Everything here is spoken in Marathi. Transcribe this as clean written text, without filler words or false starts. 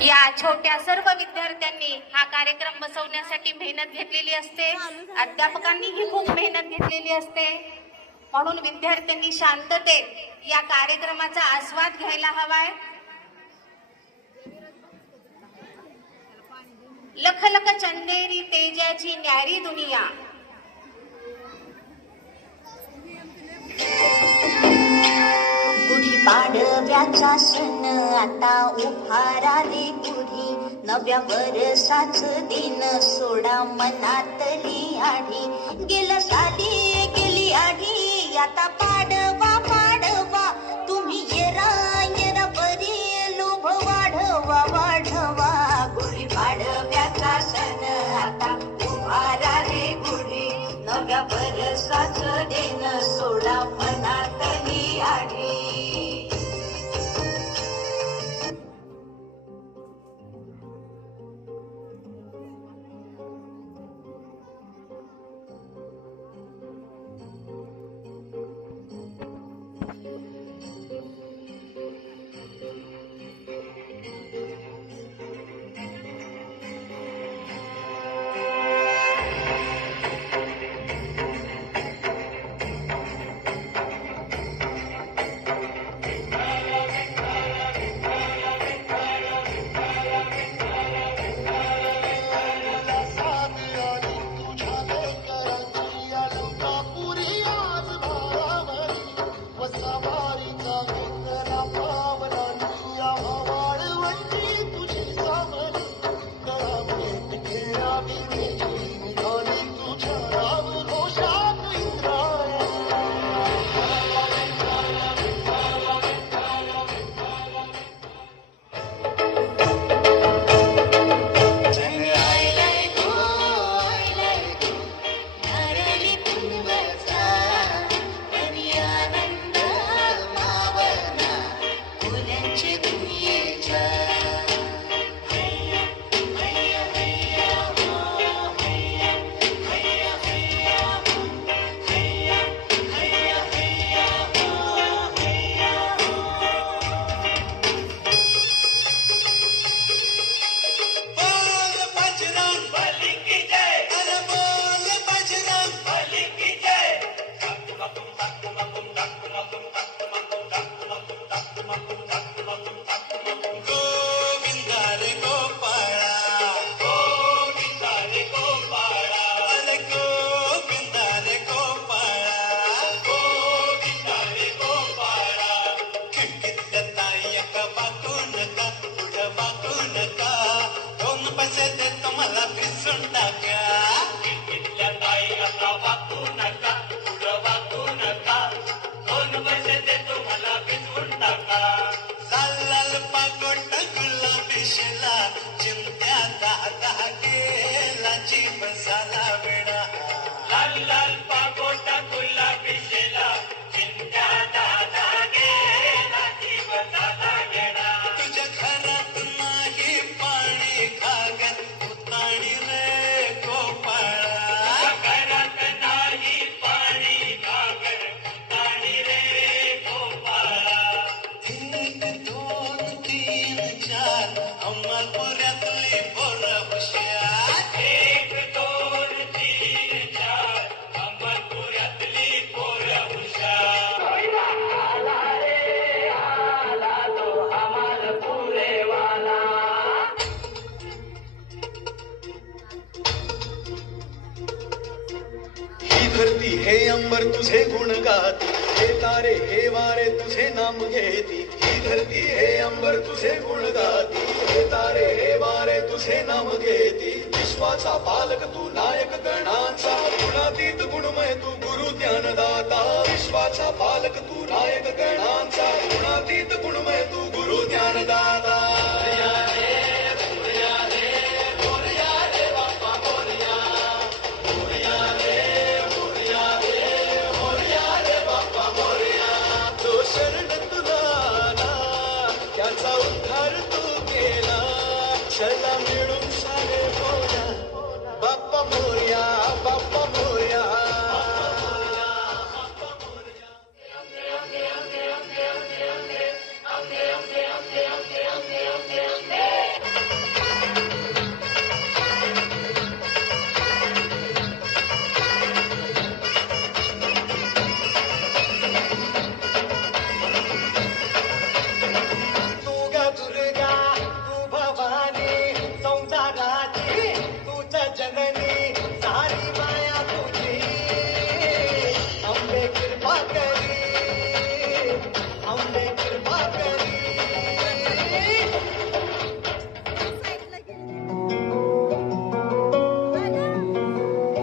या छोट्या सर्व विद्यार्थ्यांनी हा कार्यक्रम बसवण्यासाठी मेहनत घेतलेली असते. अध्यापकांनीही खूप मेहनत घेतलेली असते. म्हणून विद्यार्थ्यांनी शांततेत या कार्यक्रमाचा आस्वाद घ्यायला हवाय. लख लख चंदेरी तेजाची न्यारी दुनिया. गुढी पाडव्याचा सण आता उभारा रे गुढी. नव्या वर्षाच दिन सोडा मनातली आढी. गेल्या साली गेली आढी आता पाडवा पाडवा. तुम्ही येरा येरा बरी लोभ वाढवा वाढवा. गुढी पाडव्याचा सण आता उभारा रे गुढी. नव्या वर्षाच दिन सोडा मनातली आढी. धरती हे अंबर तुझे गुण गाती. हे तारे हे वारे तुझे नाम घेती. ही धरती हे अंबर तुझे गुण गाती. हे तारे हे वारे तुझे नाम घेती. विश्वाचा पालक तू नायक गणांचा. गुणातीत गुणमय तू गुरु ज्ञानदाता. विश्वाचा पालक तू नायक गणांचा. गुणातीत गुणमय तू गुरु ज्ञानदाता. उद्धार तू केला.